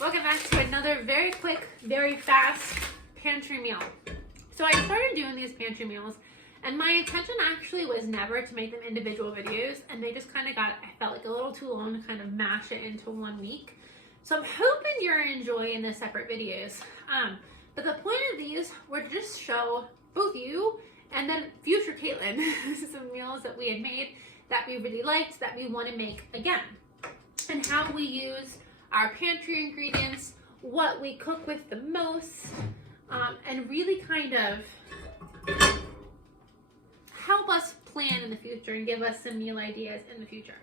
Welcome back to another very quick, very fast pantry meal. So I started doing these pantry meals, and my intention actually was never to make them individual videos, and they just kind of I felt like a little too long to kind of mash it into 1 week. So I'm hoping you're enjoying the separate videos. But the point of these were to just show both you and then future Caitlin some meals that we had made that we really liked, that we want to make again, and how we use our pantry ingredients, what we cook with the most, and really kind of help us plan in the future and give us some meal ideas in the future.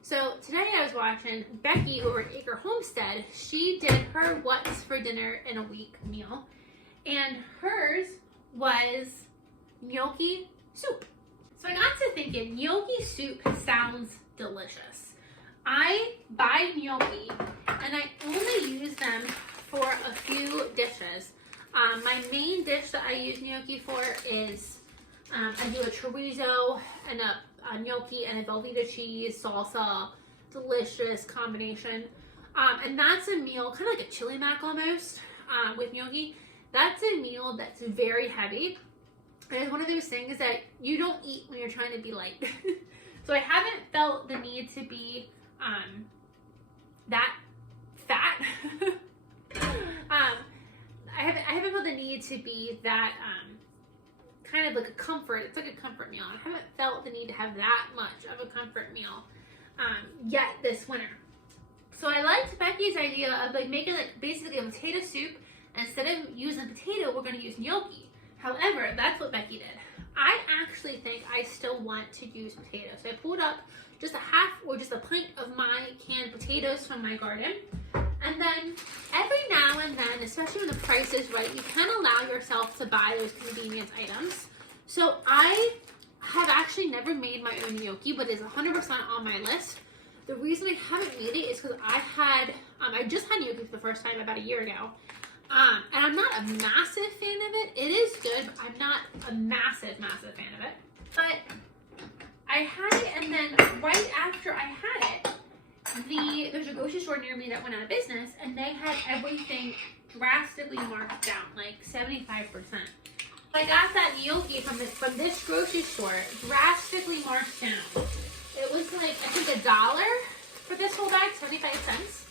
So today I was watching Becky over at Acre Homestead. She did her what's for dinner in a week meal, and hers was gnocchi soup. So I got to thinking, gnocchi soup sounds delicious. I buy gnocchi and I only use them for a few dishes. My main dish that I use gnocchi for is I do a chorizo and a gnocchi and a Velveeta cheese salsa, delicious combination. And that's a meal, kind of like a chili mac almost, with gnocchi. That's a meal that's very heavy. And it's one of those things that you don't eat when you're trying to be light. So I haven't felt the need to be that fat. I haven't felt the need to be that kind of like a comfort. It's like a comfort meal. I haven't felt the need to have that much of a comfort meal yet this winter. So I liked Becky's idea of like making like basically a potato soup. Instead of using potato, we're going to use gnocchi. However, that's what Becky did. I actually think I still want to use potatoes. So I pulled up just a half or just a pint of my canned potatoes from my garden. And then every now and then, especially when the price is right, you can allow yourself to buy those convenience items. So I have actually never made my own gnocchi, but it's 100% on my list. The reason I haven't made it is because I just had gnocchi for the first time about a year ago. And I'm not a massive fan of it. It is good, but I'm not a massive fan of it. But I had it, and then right after I had it, there's a grocery store near me that went out of business, and they had everything drastically marked down, like 75%. I got that gnocchi from this grocery store, drastically marked down. It was like, I think $1 for this whole bag, 75 cents.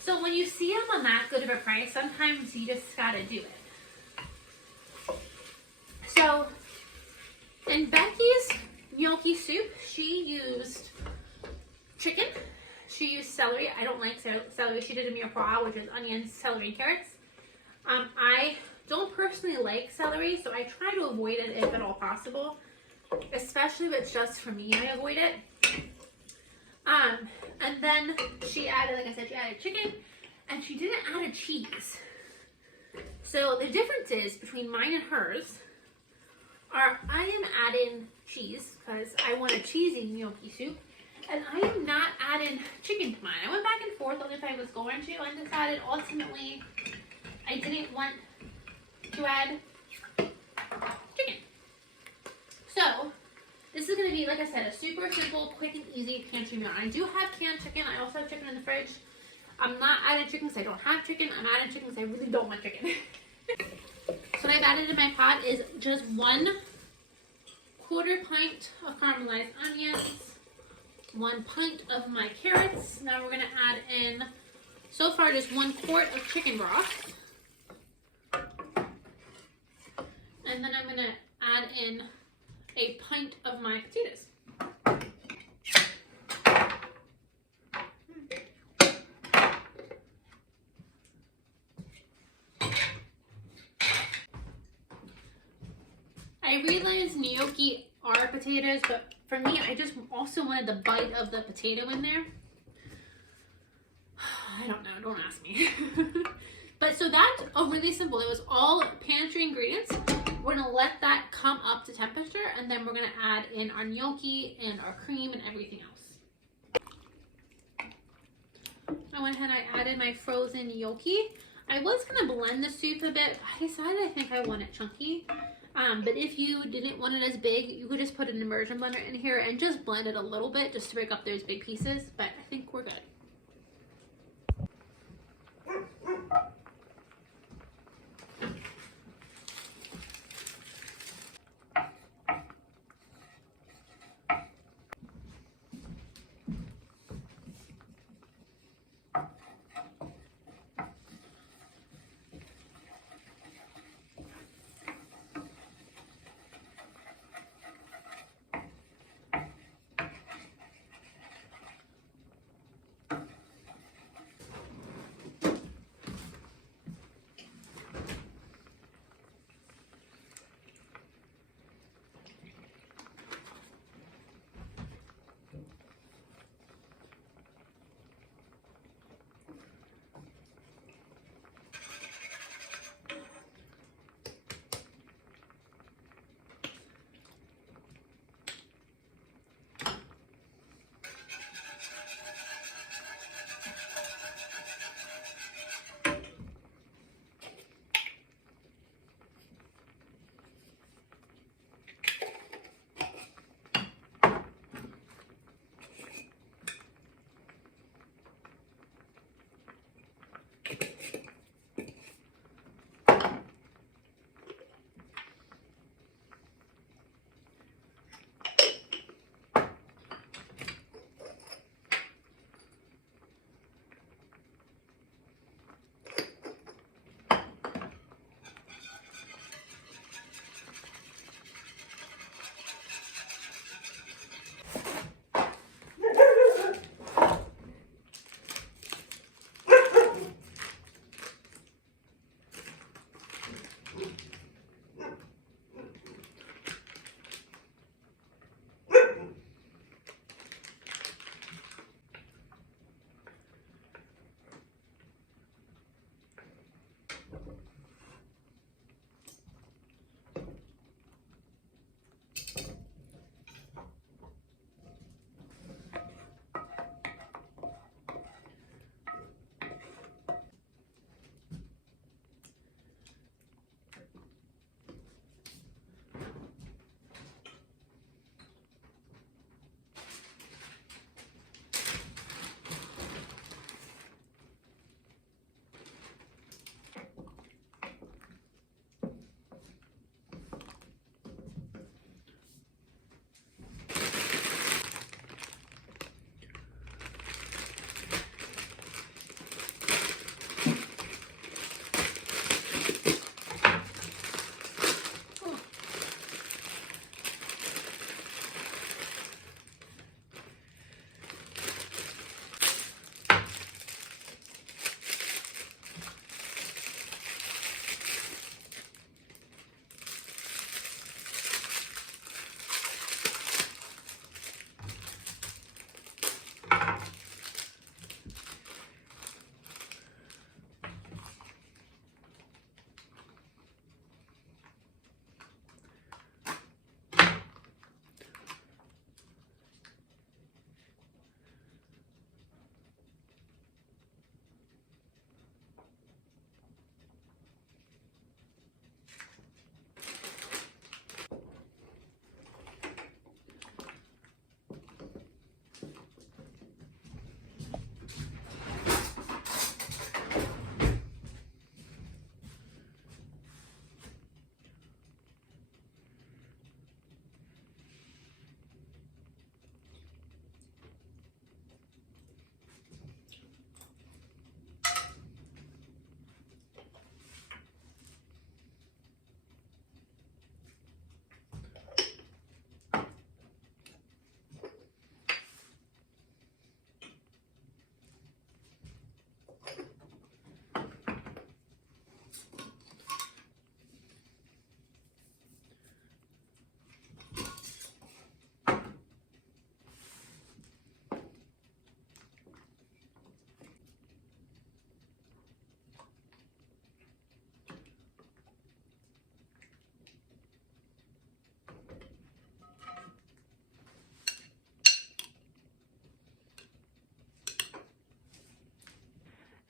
So when you see them on that good of a price, sometimes you just gotta do it. So in Becky's gnocchi soup, she used chicken. She used celery. I don't like celery. She did a mirepoix, which is onions, celery, and carrots. I don't personally like celery, so I try to avoid it if at all possible. Especially if it's just for me, I avoid it. And then she added, like I said, she added chicken, and she didn't add a cheese. So the difference is between mine and hers are I am adding cheese because I want a cheesy gnocchi soup, and I am not adding chicken to mine. I went back and forth on if I was going to, and decided ultimately I didn't want to add chicken. So this is going to be, like I said, a super simple, quick and easy pantry meal. I do have canned chicken. I also have chicken in the fridge. I'm not adding chicken because I don't have chicken. I'm adding chicken because I really don't want chicken. So what I've added in my pot is just 1/4 pint of caramelized onions, 1 pint of my carrots. Now we're going to add in, so far, just 1 quart of chicken broth. And then I'm going to add in a pint of my potatoes. I realize gnocchi are potatoes, but for me, I just also wanted the bite of the potato in there. I don't know, don't ask me. But so that's really simple. It was all pantry ingredients. We're gonna let that come up to temperature, and then we're gonna add in our gnocchi and our cream and everything else. I went ahead and I added my frozen gnocchi. I was gonna blend the soup a bit, but I decided I think I want it chunky. But if you didn't want it as big, you could just put an immersion blender in here and just blend it a little bit just to break up those big pieces, but I think we're good.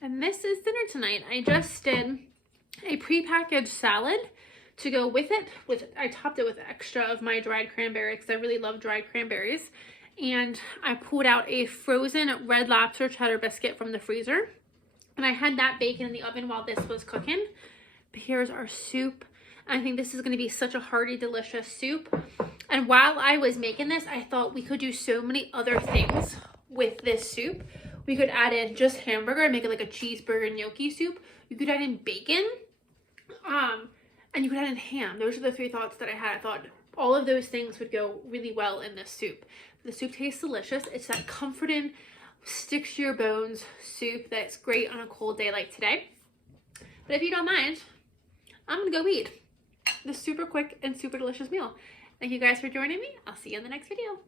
And this is dinner tonight. I just did a prepackaged salad to go with it. I topped it with extra of my dried cranberries because I really love dried cranberries. And I pulled out a frozen Red Lobster cheddar biscuit from the freezer. And I had that bacon in the oven while this was cooking. But here's our soup. I think this is going to be such a hearty, delicious soup. And while I was making this, I thought we could do so many other things with this soup. We could add in just hamburger and make it like a cheeseburger gnocchi soup. You could add in bacon. And you could add in ham. Those are the 3 thoughts that I had. I thought all of those things would go really well in this soup. The soup tastes delicious. It's that comforting, sticks to your bones soup that's great on a cold day like today. But if you don't mind, I'm gonna go eat this super quick and super delicious meal. Thank you guys for joining me. I'll see you in the next video.